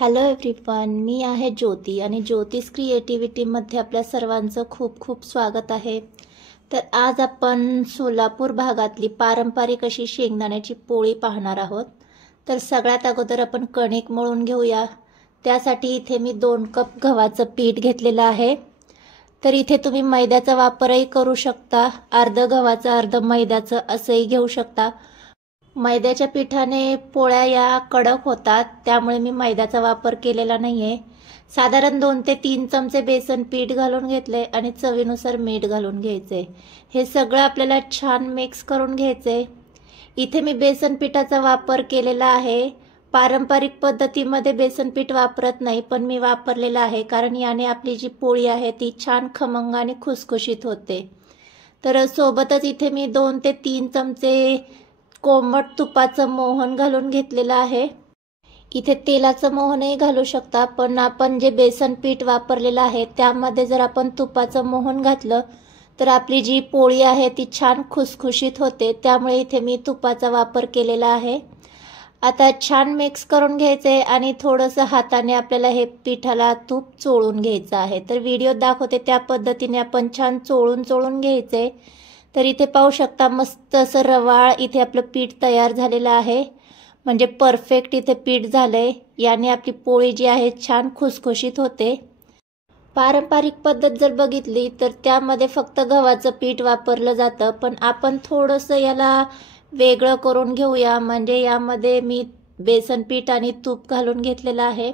Hello everyone, मी आहे ज्योती आणि ज्योतिष क्रिएटिव्हिटीमध्ये आपल्या सर्वांचं खूप खूप स्वागत आहे। तर आज आपण सोलापूर भागातली पारंपरिक अशी शेंगदाण्याची पोळी पाहणार आहोत। तर सगळ्यात अगोदर आपण कणिक मळून घेऊया। त्यासाठी इथे मी 2 कप गव्हाचं पीठ घेतलेलं आहे। तर इथे तुम्ही मैद्याचा वापरही करू शकता, अर्ध गव्हाचं अर्ध मैद्याचं असंही घेऊ शकता। मैद्याच्या पिठाने पोळ्या या कडक होतात, त्यामुळे मी मैद्याचा वापर केलेला नाहीये। साधारण 2 ते 3 चमचे बेसन पीठ घालून घेतले आणि चवीनुसार मीठ घालून घ्यायचे। हे सगळं आपल्याला छान मिक्स करून घ्यायचे। इथे मी बेसन पिठाचा वापर केलेला आहे। पारंपरिक पद्धतीमध्ये बेसन पीठ वापरत नाही, पण मी वापरलेला आहे कारण याने आपली जी पोळी आहे ती छान खमंग आणि खुसखुशीत होते। तर सोबतच इथे मी 2 ते 3 चमचे कोमट तुपाचं मोहन घालून घेतलेलं आहे। इथे तेलाचं मोहनही घालू शकता, पण आपण जे बेसन पीठ वापरलेलं आहे त्यामध्ये जर आपण तुपाचं मोहन घातलं तर आपली जी पोळी आहे ती छान खुसखुशीत होते, त्यामुळे इथे मी तुपाचा वापर केलेला आहे। आता छान मिक्स करून घ्यायचे आणि थोडंसं हाताने आपल्याला हे पिठाला तूप चोळून घ्यायचं आहे। तर व्हिडिओ दाखवते त्या पद्धतीने आपण छान चोळून घ्यायचे। तर इथे पाहू शकता मस्त असं रवाळ इथे आपलं पीठ तयार झालेलं आहे, म्हणजे परफेक्ट इथे पीठ झालंय। याने आपली पोळी जी आहे छान खुसखुशीत होते। पारंपरिक पद्धत जर बघितली तर त्यामध्ये फक्त गव्हाचं पीठ वापरलं जातं, पण आपण थोडंसं याला वेगळं करून घेऊया। म्हणजे यामध्ये मी बेसन पीठ आणि तूप घालून घेतलेलं आहे।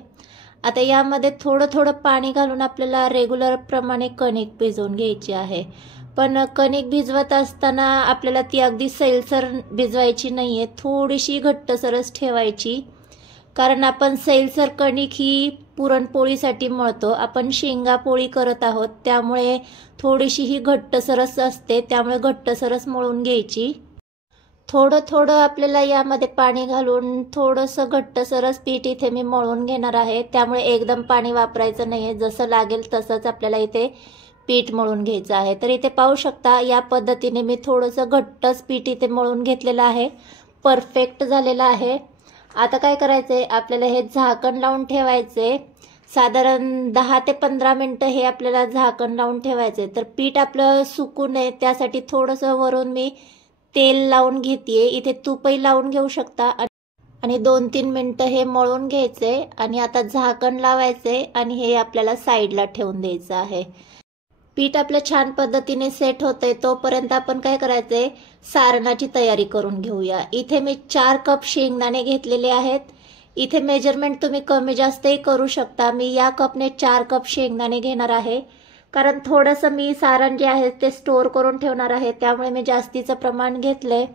आता यामध्ये थोडं थोडं पाणी घालून आपल्याला रेग्युलर प्रमाणे कणिक भिजवून घ्यायची आहे। पण कणिक भिजवत असताना आपल्याला ती अगदी सैलसर भिजवायची नाहीये, थोडीशी घट्टसरच ठेवायची। कारण आपण सैलसर कणिक ही पुरणपोळीसाठी मळतो, आपण शेंगा पोळी करत आहोत, त्यामुळे थोडीशी ही घट्टसरच असते, त्यामुळे घट्टसरच मळून घ्यायची। थोडं थोडं आपल्याला यामध्ये पाणी घालून थोडंसं घट्टसरच पीठ इथे मी मळून घेणार आहे, त्यामुळे एकदम पाणी वापरायचं नाहीये, जसं लागेल तसंच आपल्याला इथे पीठ मळून घ्यायचं आहे। तर इथे पाहू शकता या पद्धतीने मी थोडंसं घट्टच पीठ इथे मळून घेतलेलं आहे, परफेक्ट झालेलं आहे। आता काय करायचंय, आपल्याला हे झाकण लावून ठेवायचे। साधारण 10 ते 15 मिनिटं हे आपल्याला झाकण लावून ठेवायचे। तर पीठ आपलं सुकू नये त्यासाठी थोडंसं वरून मी तेल लावून घेतेय, इथे तूपही लावून घेऊ शकता आणि 2-3 मिनिटं हे मळून घ्यायचे आणि आता झाकण लावायचे आणि हे आपल्याला साईडला ठेवून द्यायचं आहे। पीठ आपलं छान पद्धतीने सेट होतंय तोपर्यंत आपण काय करायचंय, सारणाची तयारी करून घेऊया। इथे मी 4 कप शेंगदाणे घेतलेले आहेत। इथे मेजरमेंट तुम्ही कमी जास्तही करू शकता। मी या कपने 4 कप शेंगदाणे घेणार आहे, कारण थोडंसं मी सारण जे आहे ते स्टोअर करून ठेवणार आहे, त्यामुळे मी जास्तीचं प्रमाण घेतलंय।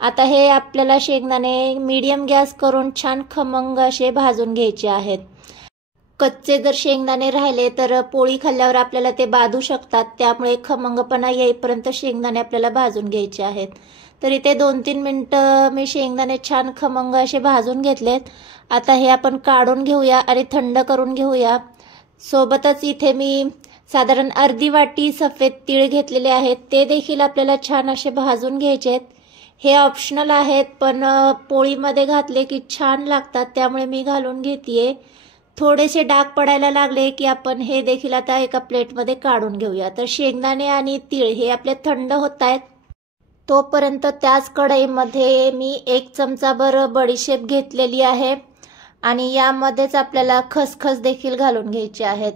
आता हे आपल्याला शेंगदाणे मीडियम गॅस करून छान खमंग असे भाजून घ्यायचे आहेत। कच्चे जर शेंगदाणे राहिले तर पोळी खाल्ल्यावर आपल्याला ते बाधू शकतात, त्यामुळे खमंगपणा येईपर्यंत शेंगदाणे आपल्याला भाजून घ्यायचे आहेत। तर इथे 2-3 मिनिटं मी शेंगदाणे छान खमंग असे भाजून घेतलेत। आता हे आपण काढून घेऊया आणि थंड करून घेऊया। सोबतच इथे मी साधारण अर्धी वाटी सफेद तीळ घेतलेले आहेत, ते देखील आपल्याला छान असे भाजून घ्यायचे आहेत। हे ऑप्शनल आहेत, पण पोळीमध्ये घातले की छान लागतात, त्यामुळे मी घालून घेतेय। थोडेसे डाग पडायला लागले की आपण हे देखील आता एका प्लेटमध्ये काढून घेऊया। तर शेंगदाणे आणि तीळ हे आपले थंड होत आहेत, तोपर्यंत त्याच कढईमध्ये मी 1 चमचाभर बडीशेप घेतलेली आहे आणि यामध्येच आपल्याला खसखस देखील घालून घ्यायची आहेत।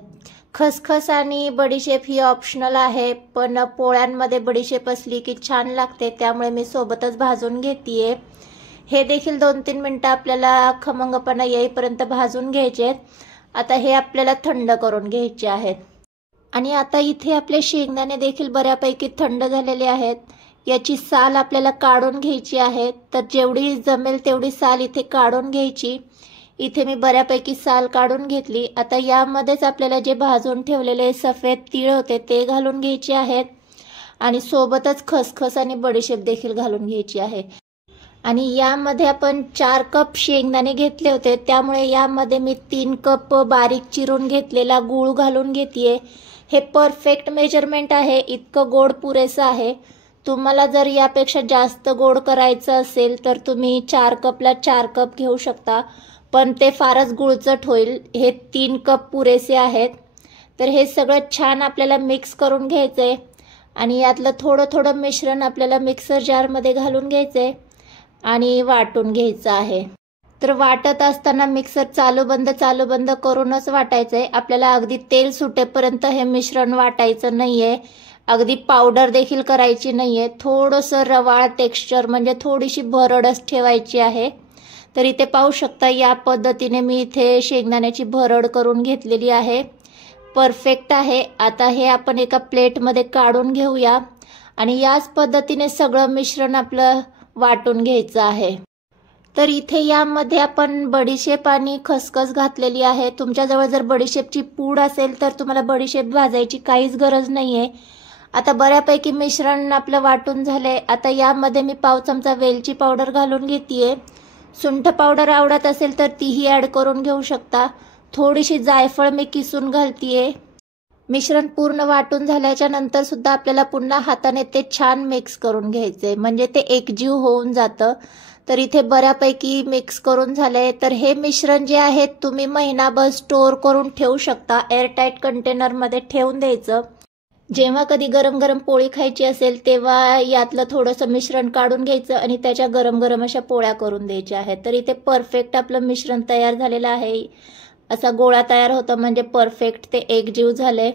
खसखस आणि बडीशेप ही ऑप्शनल आहे, पण पोळ्यांमध्ये बडीशेप असली की छान लागते, त्यामुळे मी सोबतच भाजून घेतेय। हे देखील 2-3 मिनिटं आपल्याला खमंगपणा येईपर्यंत भाजून घ्यायचे आहेत। आता हे आपल्याला थंड करून घ्यायचे आहेत आणि आता इथे आपले शेंगदाणे देखील बऱ्यापैकी थंड झालेले आहेत। याची साल आपल्याला काढून घ्यायची आहे, तर जेवढी जमेल तेवढी साल इथे काढून घ्यायची। इथे मी बऱ्यापैकी साल काढून घेतली। आता यामध्येच आपल्याला जे भाजून ठेवलेले सफेद तीळ होते ते घालून घ्यायचे आहेत आणि सोबतच खसखस आणि बडीशेप देखील घालून घ्यायची आहे। आणि यामध्ये आपण 4 कप शेंगदाणे घेतले होते, त्यामुळे यामध्ये मी 3 कप बारीक चिरून घेतलेला गूळ घालून घेतेय। हे परफेक्ट मेजरमेंट आहे, इतकं गोड पुरेसं आहे। तुम्हाला जर यापेक्षा जास्त गोड करायचं असेल तर तुम्ही 4 कपला 4 कप घेऊ शकता, पण ते फारच गुळचट होईल. हे 3 कप पुरेसे आहेत. तर हे सगळं छान आपल्याला मिक्स करून घ्यायचंय आणि यातलं थोडं थोडं मिश्रण आपल्याला मिक्सर जारमध्ये घालून घ्यायचंय आणि वाटून घ्यायचं आहे. तर वाटत असताना मिक्सर चालू बंद करूनच वाटायचंय. आपल्याला अगदी तेल सुटेपर्यंत हे मिश्रण वाटायचं नाहीये, अगदी पावडर देखील करायची नाहीये. थोडंसं रवाळ टेक्स्चर म्हणजे थोडीशी भरडच ठेवायची आहे. तर इथे पाहू शकता या पद्धतीने मी इथे शेंगदाण्याची भरड करून घेतलेली आहे. परफेक्ट आहे. आता हे आपण एका प्लेटमध्ये काढून घेऊया आणि याच पद्धतीने सगळं मिश्रण आपलं वाटून घ्यायचं आहे. तर इथे यामध्ये आपण बडीशेप आणि खसखस घातलेली आहे. तुमच्याजवळ जर बडीशेपची पूड असेल तर तुम्हाला बडीशेप भाजायची काहीच गरज नाहीये. आता बऱ्यापैकी मिश्रण आपलं वाटून झालंय. आता यामध्ये मी पाव चमचा वेलची पावडर घालून घेतेय. सुंठ पावडर आवडत असेल तर तीही ॲड करून घेऊ शकता. थोडीशी जायफळ मी किसून घालतीये. मिश्रण पूर्ण वाटून झाल्याच्या नंतर सुद्धा आपल्याला पुन्हा हाताने ते छान मिक्स करून घ्यायचे, म्हणजे ते एकजीव होऊन जातं. तर इथे बऱ्यापैकी मिक्स करून झालंय. तर हे मिश्रण जे आहे तुम्ही महिनाभर स्टोअर करून ठेवू शकता. एअरटाईट कंटेनरमध्ये ठेवून द्यायचं. जेव्हा कधी गरम गरम पोळी खायची असेल तेव्हा यातलं थोडंसं मिश्रण काढून घ्यायचं आणि त्याच्या गरम गरम अशा पोळ्या करून द्यायच्या आहेत. तर इथे परफेक्ट आपलं मिश्रण तयार झालेलं आहे. असा गोळा तयार होतो म्हणजे परफेक्ट ते एकजीव झाले.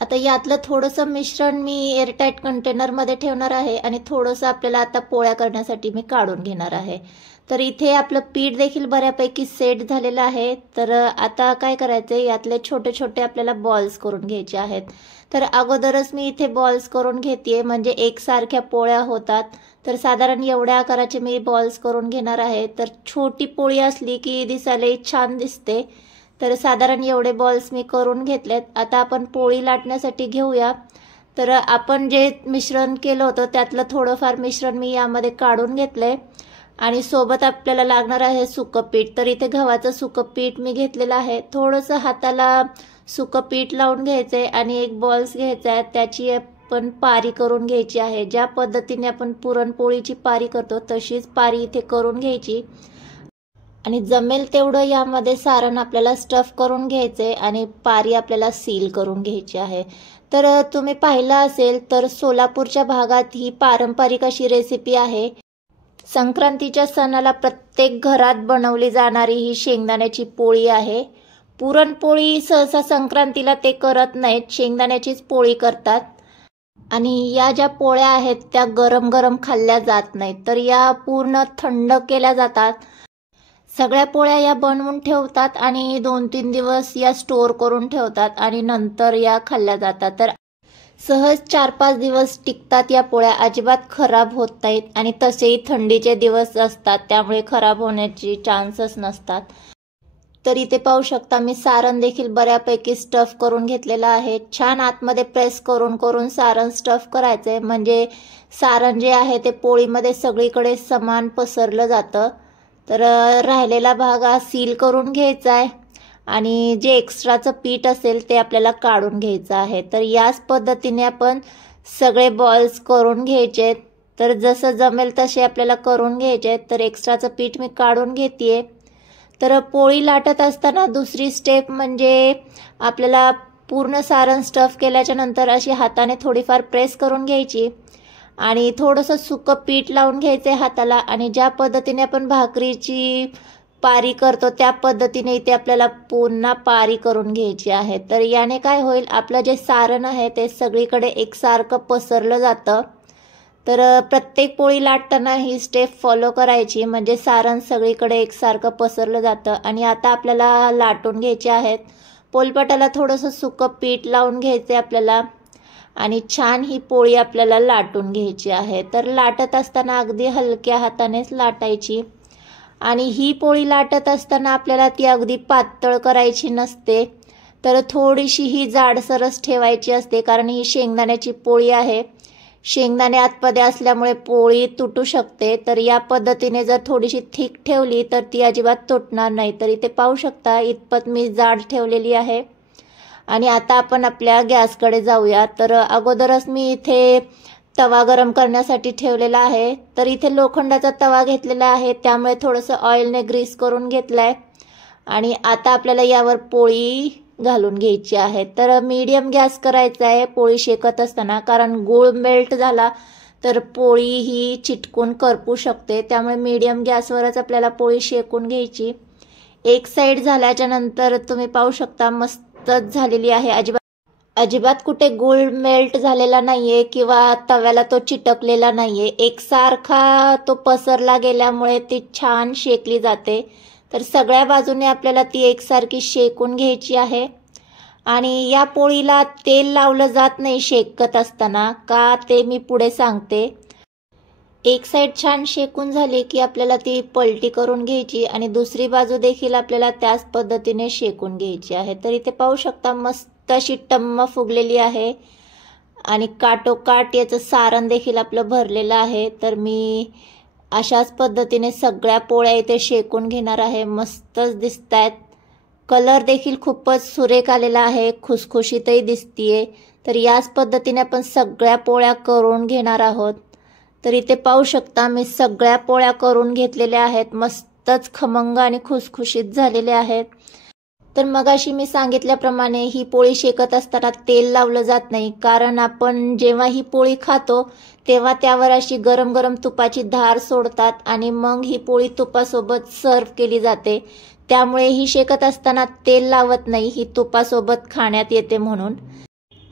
आता यातलं थोडंसं मिश्रण मी एअरटाईट कंटेनरमध्ये ठेवणार आहे आणि थोडंसं आपल्याला आता पोळ्या करण्यासाठी मी काढून घेणार आहे. तर इथे आपलं पीठ देखील बऱ्यापैकी सेट झालेलं आहे. तर आता काय करायचं आहे, यातले छोटे छोटे आपल्याला बॉल्स करून घ्यायचे आहेत. तर अगोदरच मी इथे बॉल्स करून घेतेय म्हणजे एकसारख्या पोळ्या होतात. तर साधारण एवढ्या आकाराचे मी बॉल्स करून घेणार आहे. तर छोटी पोळी असली की दिसायला छान दिसते. तर साधारण एवढे बॉल्स मी करून घेतलेत. आता आपण पोळी लाटण्यासाठी घेऊया. तर आपण जे मिश्रण केलं होतं त्यातलं थोडंफार मिश्रण मी यामध्ये काढून घेतलंय आणि सोबत आपल्याला लागणार आहे सुकं पीठ. तर इथे गव्हाचं सुकं पीठ मी घेतलेलं आहे. थोडंसं हाताला सुकं पीठ लावून घ्यायचंय आणि एक बॉल्स घ्यायचा आहे, त्याची आपण पारी करून घ्यायची आहे. ज्या पद्धतीने आपण पुरणपोळीची पारी करतो तशीच पारी इथे करून घ्यायची आणि जमेल तेवढं यामध्ये सारण आपल्याला स्टफ करून घ्यायचे आणि पारी आपल्याला सील करून घ्यायची आहे. तर तुम्ही पाहिलं असेल तर सोलापूरच्या भागात ही पारंपरिक अशी रेसिपी आहे. संक्रांतीच्या सणाला प्रत्येक घरात बनवली जाणारी ही शेंगदाण्याची पोळी आहे. पुरणपोळी सहसा संक्रांतीला ते करत नाहीत, शेंगदाण्याचीच पोळी करतात आणि या ज्या पोळ्या आहेत त्या गरम गरम खाल्ल्या जात नाहीत, तर या पूर्ण थंड केल्या जातात. सगळ्या पोळ्या या बनवून ठेवतात आणि 2-3 दिवस या स्टोअर करून ठेवतात आणि नंतर या खाल्ल्या जातात. तर सहज 4-5 दिवस टिकतात या पोळ्या, अजिबात खराब होत नाहीत आणि तसेही थंडीचे दिवस असतात त्यामुळे खराब होण्याची चान्सच नसतात. तर इथे पाहू शकता मी सारण देखील बऱ्यापैकी स्टफ करून घेतलेलं आहे. छान आतमध्ये प्रेस करून करून सारण स्टफ करायचंय म्हणजे सारण जे आहे ते पोळीमध्ये सगळीकडे समान पसरलं जातं. तर राहिलेला भाग हा सील करून घ्यायचा आहे आणि जे एक्स्ट्राचं पीठ असेल ते आपल्याला काढून घ्यायचं आहे. तर याच पद्धतीने आपण सगळे बॉल्स करून घ्यायचे. तर जसं जमेल तसे आपल्याला करून घ्यायचे. तर एक्स्ट्राचं पीठ मी काढून घेतेय. तर पोळी लाटत असताना दुसरी स्टेप म्हणजे आपल्याला पूर्ण सारण स्टफ केल्याच्या नंतर अशी हाताने थोडीफार प्रेस करून घ्यायची आणि थोडंसं सुकं पीठ लावून घ्यायचंय हाताला आणि ज्या पद्धतीने आपण भाकरीची पारी करतो त्या पद्धतीने इथे आपल्याला पुन्हा पारी करून घ्यायची आहे. तर याने काय होईल, आपलं जे सारण आहे ते सगळीकडे एकसारखं पसरलं जातं. तर प्रत्येक पोळी लाटताना ही स्टेप फॉलो करायची म्हणजे सारण सगळीकडे एकसारखं पसरलं जातं. आणि आता आपल्याला लाटून घ्यायचे आहेत. पोलपाटाला थोडंसं सुकं पीठ लावून घ्यायचं आपल्याला आणि छान ही पोळी आपल्याला लाटून घ्यायची आहे. तर लाटत असताना अगदी हलक्या हातानेच लाटायची आणि ही पोळी लाटत असताना आपल्याला ती अगदी पातळ करायची नसते, तर थोडीशी ही जाडसरच ठेवायची असते कारण ही शेंगदाण्याची पोळी आहे. शेंगदाणे आतमध्ये असल्यामुळे पोळी तुटू शकते. तर या पद्धतीने जर थोडीशी थिक ठेवली तर ती अजिबात तुटणार नाही. तर इथे पाहू शकता इतपत मी जाड ठेवलेली आहे. आणि आता आपण आपल्या गॅसकडे जाऊया. तर अगोदरच मी इथे तवा गरम करण्यासाठी ठेवलेला आहे. तर इथे लोखंडाचा तवा घेतलेला आहे त्यामुळे थोडंसं ऑइलने ग्रीस करून घेतलाय आणि आता आपल्याला यावर पोळी घालून घ्यायची आहे। तर मीडियम गॅस करायचा आहे पोळी शेकत असताना, कारण गूळ मेल्ट झाला तर पोळी ही चिटकून करपू शकते, त्यामुळे मीडियम गॅसवरच आपल्याला पोळी शेकून घ्यायची। एक साईड झाल्याच्या नंतर तुम्ही पाहू शकता मस्तच झालेली आहे। अजिबात कुठे गूळ मेल्ट झालेला नाहीये किंवा तव्याला तो चिटकलेला नाहीये, एकसारखा तो पसरला गेल्यामुळे ती छान शेकली जाते। तर सगळ्या बाजूने आपल्याला ती एकसारखी शेकून घ्यायची आहे। आणि या पोळीला तेल लावलं जात नाही शेकत असताना, का ते मी पुढे सांगते। एक साईड छान शेकून झाली की आपल्याला ती पलटी करून घ्यायची आणि दुसरी बाजू देखील आपल्याला त्याच पद्धतीने शेकून घ्यायची आहे। तर इथे पाहू शकता मस्त अशी टम्म फुगलेली आहे आणि काटोकाट याचं सारण देखील आपलं भरलेलं आहे। तर मी अशाच पद्धतीने सगळ्या पोळ्या इथे शेकून घेणार आहे। मस्तच दिसतायत, कलर देखील खूपच सुरेख आलेला आहे, खुसखुशीतही दिसतीये। तर याच पद्धतीने आपण सगळ्या पोळ्या करून घेणार आहोत। तर इथे पाहू शकता मी सगळ्या पोळ्या करून घेतलेल्या आहेत, मस्तच खमंग आणि खुसखुशीत झालेल्या आहेत। तर मगाशी मी सांगितल्याप्रमाणे ही पोळी शेकत असताना तेल लावलं जात नाही, कारण आपण जेव्हा ही पोळी खातो तेव्हा त्यावर अशी गरम गरम तुपाची धार सोडतात आणि मग ही पोळी तुपासोबत सर्व केली जाते। त्यामुळे ही शेकत असताना तेल लावत नाही, ही तुपासोबत खाण्यात येते म्हणून।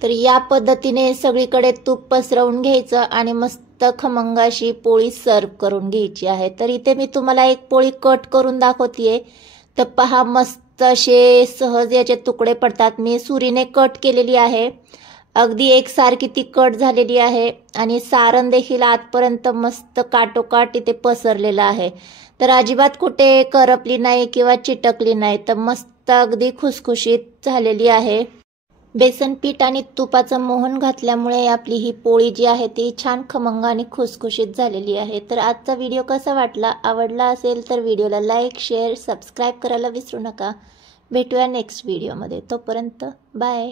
तर या पद्धतीने सगळीकडे तूप पसरवून घ्यायचं आणि मस्त खमंग अशी पोळी सर्व करून घ्यायची आहे। तर इथे मी तुम्हाला एक पोळी कट करून दाखवतेय। तर पहा मस्त असे सहज याचे तुकडे पडतात। मी सुरीने कट केलेली आहे, अगदी एकसारखी ती कट झालेली आहे आणि सारण देखील आतपर्यंत मस्त काटोकाट इथे पसरलेलं आहे। तर अजिबात कुठे करपली नाही किंवा चिटकली नाही, तर मस्त अगदी खुसखुशीत झालेली आहे। बेसन पीठ आणि तुपाचं मोहन घातल्यामुळे आपली ही पोळी जी आहे ती छान खमंग आणि खुसखुशीत झालेली आहे। तर आजचा व्हिडिओ कसा वाटला, आवडला असेल तर व्हिडिओला लाईक, शेअर, सबस्क्राईब करायला विसरू नका। भेटूया नेक्स्ट व्हिडिओमध्ये, तोपर्यंत बाय।